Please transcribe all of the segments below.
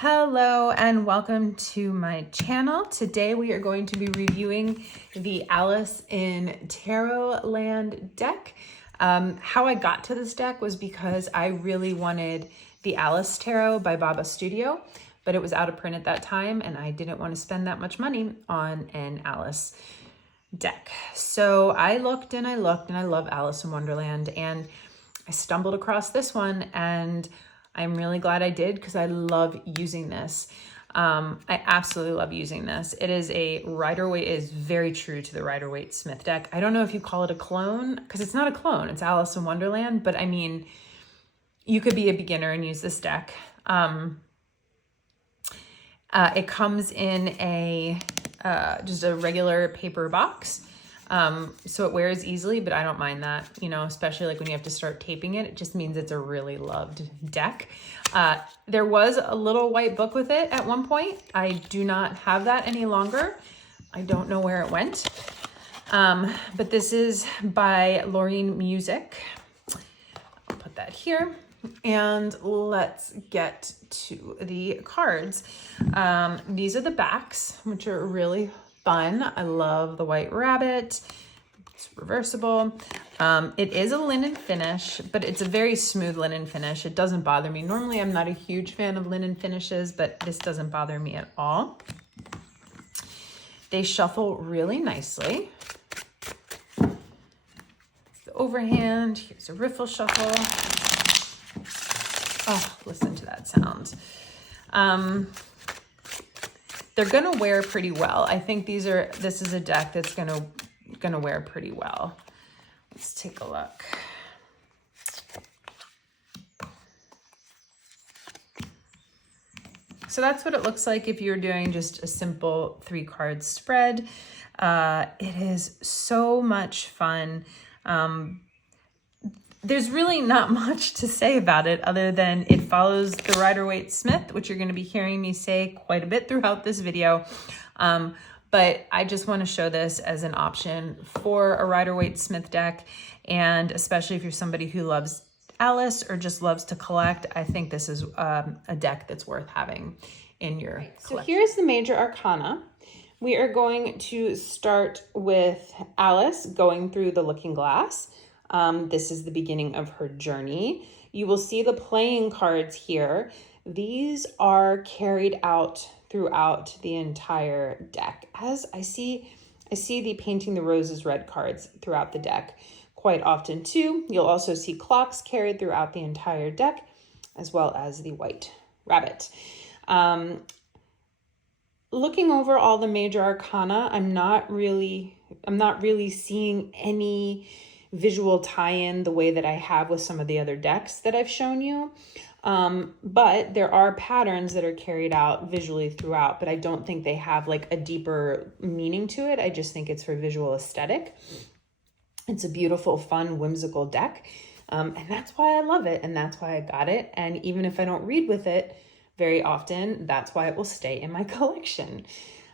Hello and welcome to my channel. Today we are going to be reviewing the Alice in Tarotland deck. How I got to this deck was because I really wanted the Alice Tarot by Baba Studio, but it was out of print at that time and I didn't want to spend that much money on an Alice deck. So I looked and I looked, and I love Alice in Wonderland, and I stumbled across this one, and I'm really glad I did because I love using this. I absolutely love using this. It is a Rider-Waite, it is very true to the Rider-Waite Smith deck. I don't know if you call it a clone, because it's not a clone, it's Alice in Wonderland, but I mean, you could be a beginner and use this deck. It comes in a just a regular paper box. So it wears easily, but I don't mind that, you know, especially like when you have to start taping it. It just means it's a really loved deck. There was a little white book with it at one point. I do not have that any longer. I don't know where it went. But this is by Loreen Muzik. I'll put that here. And let's get to the cards. These are the backs, which are really fun. I love the white rabbit. It's reversible. It is a linen finish, but it's a very smooth linen finish. It doesn't bother me. Normally, I'm not a huge fan of linen finishes, but this doesn't bother me at all. They shuffle really nicely. It's the overhand. Here's a riffle shuffle. Oh, listen to that sound. They're gonna wear pretty well. I think this is a deck that's gonna wear pretty well. Let's take a look. So that's what it looks like if you're doing just a simple 3-card spread. It is so much fun. There's really not much to say about it other than it follows the Rider-Waite Smith, which you're going to be hearing me say quite a bit throughout this video. But I just want to show this as an option for a Rider-Waite Smith deck. And especially if you're somebody who loves Alice or just loves to collect, I think this is a deck that's worth having in your collection. So here's the major arcana. We are going to start with Alice going through the looking glass. This is the beginning of her journey. You will see the playing cards here. These are carried out throughout the entire deck. As I see the Painting the Roses red cards throughout the deck quite often too. You'll also see clocks carried throughout the entire deck, as well as the white rabbit. Looking over all the major arcana, I'm not really seeing any visual tie-in the way that I have with some of the other decks that I've shown you. But there are patterns that are carried out visually throughout, but I don't think they have like a deeper meaning to it. I just think it's for visual aesthetic. It's a beautiful, fun, whimsical deck. And that's why I love it. And that's why I got it. And even if I don't read with it very often, that's why it will stay in my collection.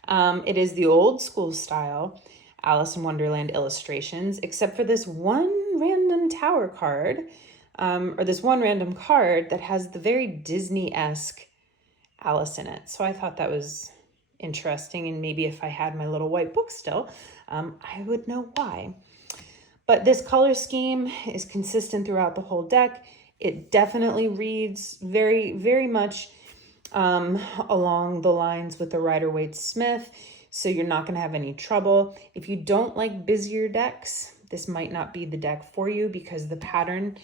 It is the old school style Alice in Wonderland illustrations, except for this one random tower card, or this one random card that has the very Disney-esque Alice in it. So I thought that was interesting, and maybe if I had my little white book still, I would know why. But this color scheme is consistent throughout the whole deck. It definitely reads very, very much along the lines with the Rider-Waite Smith. So you're not going to have any trouble. If you don't like busier decks, this might not be the deck for you because the patterning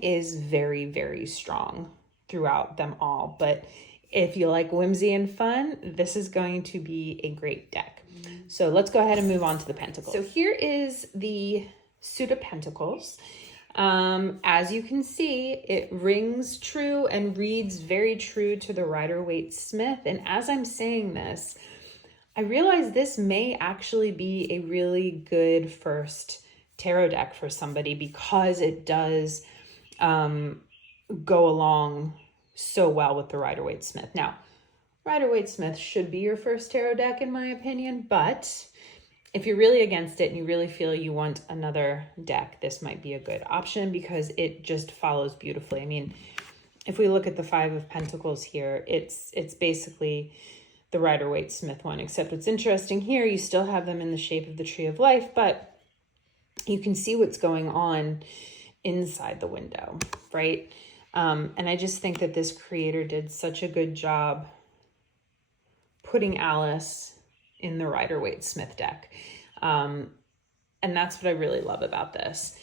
is very, very strong throughout them all. But if you like whimsy and fun, this is going to be a great deck. So let's go ahead and move on to the Pentacles. So here is the suit of Pentacles. As you can see, it rings true and reads very true to the Rider-Waite Smith. And as I'm saying this, I realize this may actually be a really good first tarot deck for somebody because it does go along so well with the Rider-Waite Smith. Now, Rider-Waite Smith should be your first tarot deck in my opinion, but if you're really against it and you really feel you want another deck, this might be a good option because it just follows beautifully. I mean, if we look at the Five of Pentacles here, it's basically the Rider-Waite-Smith one, except what's interesting here, you still have them in the shape of the Tree of Life, but you can see what's going on inside the window, right? And I just think that this creator did such a good job putting Alice in the Rider-Waite-Smith deck. And that's what I really love about this.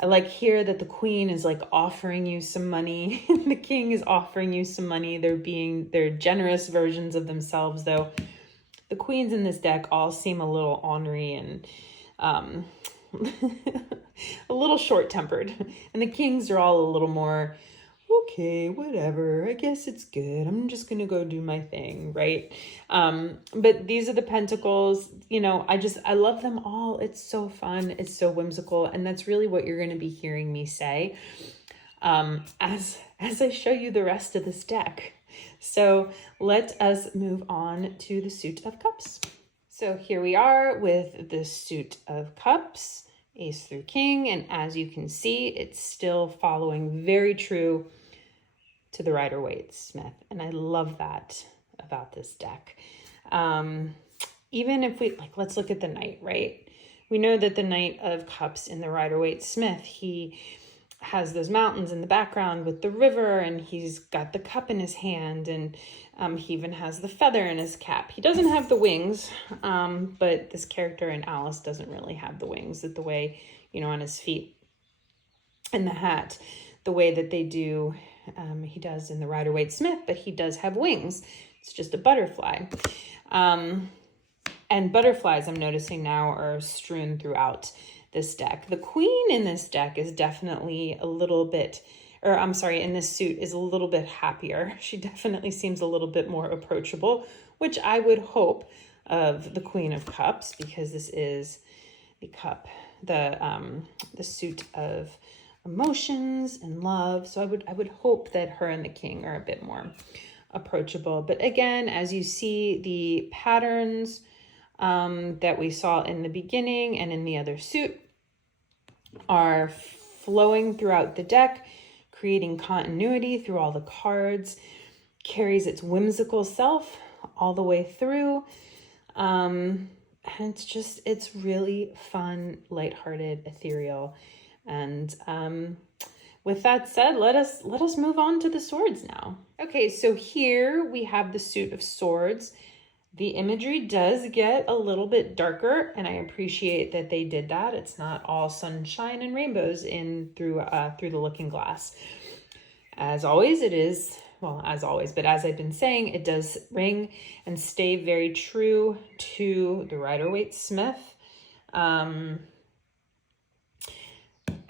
I like here that the Queen is like offering you some money. The King is offering you some money. They're generous versions of themselves, though. The Queens in this deck all seem a little ornery and a little short-tempered. And the Kings are all a little more, okay, whatever, I guess it's good. I'm just going to go do my thing, right? But these are the Pentacles. You know, I love them all. It's so fun. It's so whimsical. And that's really what you're going to be hearing me say as I show you the rest of this deck. So let us move on to the Suit of Cups. So here we are with the Suit of Cups, Ace through King. And as you can see, it's still following very true to the Rider-Waite-Smith. And I love that about this deck. Even if let's look at the Knight, right? We know that the Knight of Cups in the Rider-Waite-Smith, he has those mountains in the background with the river, and he's got the cup in his hand, and he even has the feather in his cap. He doesn't have the wings, but this character in Alice doesn't really have the wings the way, you know, on his feet and the hat, the way that they do, he does in the Rider-Waite-Smith, but he does have wings. It's just a butterfly. And butterflies, I'm noticing now, are strewn throughout this deck. The Queen in this deck is definitely a little bit, or I'm sorry, in this suit is a little bit happier. She definitely seems a little bit more approachable, which I would hope of the Queen of Cups, because this is the cup, the suit of emotions and love. So I would hope that her and the King are a bit more approachable. But again, as you see, the patterns that we saw in the beginning and in the other suit are flowing throughout the deck, creating continuity through all the cards, carries its whimsical self all the way through. And it's really fun, lighthearted, ethereal. And with that said, let us move on to the swords now. Okay, so here we have the Suit of Swords. The imagery does get a little bit darker, and I appreciate that they did that. It's not all sunshine and rainbows through the looking glass. As always, it is, well, as always, but as I've been saying, it does ring and stay very true to the Rider-Waite-Smith.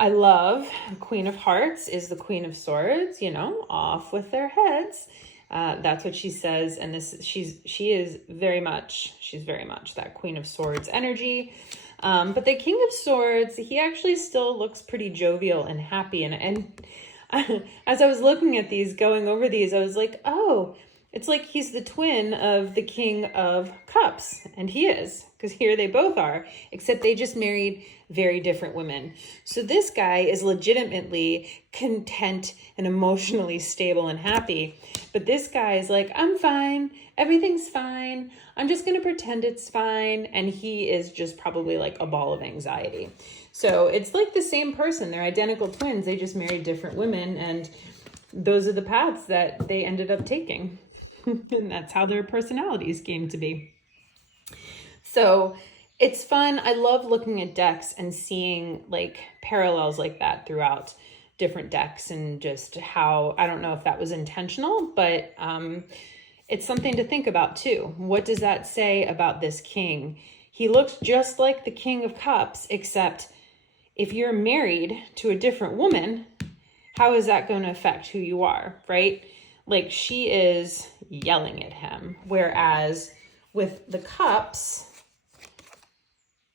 I love Queen of Hearts is the Queen of Swords, you know, off with their heads. That's what she says, and she's very much that Queen of Swords energy. But the King of Swords, he actually still looks pretty jovial and happy. And as I was looking at these, going over these, I was like, oh, it's like he's the twin of the King of Cups, and he is, because here they both are, except they just married very different women. So this guy is legitimately content and emotionally stable and happy, but this guy is like, I'm fine, everything's fine, I'm just gonna pretend it's fine, and he is just probably like a ball of anxiety. So it's like the same person, they're identical twins, they just married different women, and those are the paths that they ended up taking. And that's how their personalities came to be. So it's fun. I love looking at decks and seeing like parallels like that throughout different decks, and just how, I don't know if that was intentional, but it's something to think about too. What does that say about this king? He looks just like the King of Cups, except if you're married to a different woman, how is that going to affect who you are, right? Like, she is yelling at him, whereas with the cups,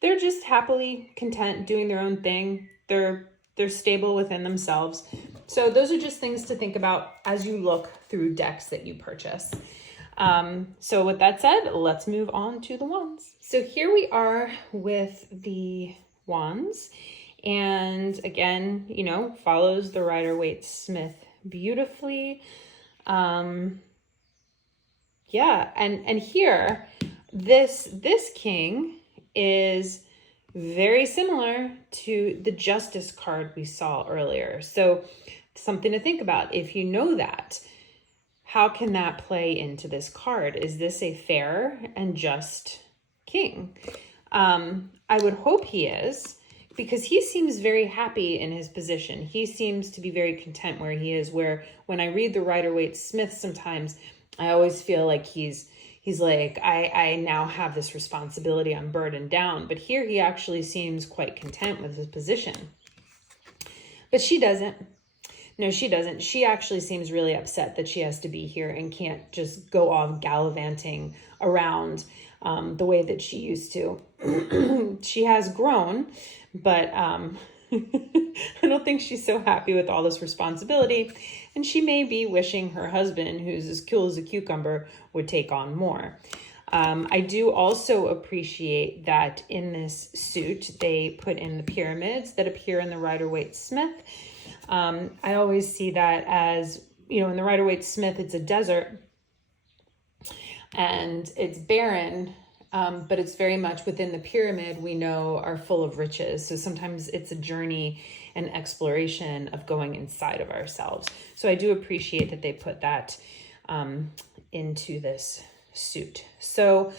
they're just happily content doing their own thing. They're stable within themselves. So those are just things to think about as you look through decks that you purchase. So with that said, let's move on to the wands. So here we are with the wands, and again, you know, follows the Rider-Waite-Smith beautifully. Yeah, and here, this king is very similar to the Justice card we saw earlier. So something to think about. If you know that, how can that play into this card? Is this a fair and just king? I would hope he is, because he seems very happy in his position. He seems to be very content where he is, where when I read the Rider-Waite-Smith sometimes, I always feel like he's like, I now have this responsibility, I'm burdened down. But here he actually seems quite content with his position. But she doesn't. No, she doesn't. She actually seems really upset that she has to be here and can't just go off gallivanting around the way that she used to. She has grown, but I don't think she's so happy with all this responsibility. And she may be wishing her husband, who's as cool as a cucumber, would take on more. I do also appreciate that in this suit, they put in the pyramids that appear in the Rider-Waite-Smith. I always see that as, in the Rider-Waite-Smith, it's a desert and it's barren, but it's very much within the pyramid we know are full of riches. So sometimes it's a journey and exploration of going inside of ourselves. So I do appreciate that they put that into this suit. So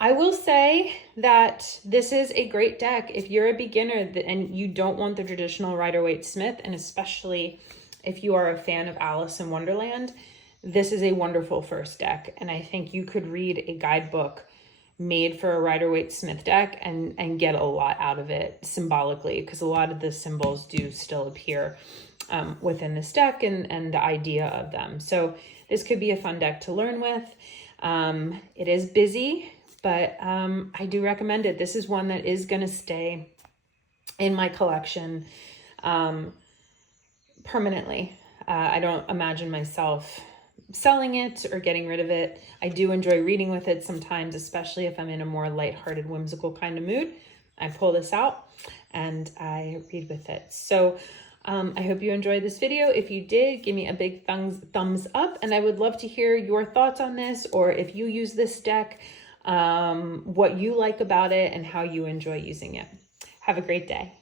I will say that this is a great deck if you're a beginner and you don't want the traditional Rider-Waite-Smith, and especially if you are a fan of Alice in Wonderland. This is a wonderful first deck, and I think you could read a guidebook made for a Rider-Waite-Smith deck and get a lot out of it symbolically, because a lot of the symbols do still appear within this deck and the idea of them. So this could be a fun deck to learn with. It is busy, but I do recommend it. This is one that is going to stay in my collection permanently. I don't imagine myself selling it or getting rid of it. I do enjoy reading with it sometimes, especially if I'm in a more lighthearted, whimsical kind of mood. I pull this out and I read with it. So I hope you enjoyed this video. If you did, give me a big thumbs up, and I would love to hear your thoughts on this, or if you use this deck, what you like about it and how you enjoy using it. Have a great day.